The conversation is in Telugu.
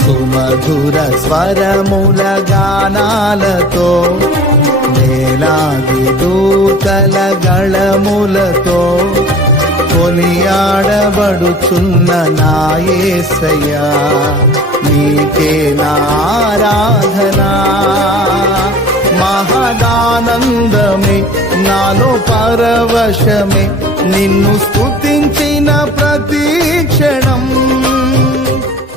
సుమధుర స్వరముల గానాలతో వేలాది దూతల గళములతో కొనియాడబడుచున్న నా యేసయ్యా నీకే నా ఆరాధనా. మహదానందమే నాలో పరవశమే నిన్ను స్తుతించిన ప్రతి క్షణం.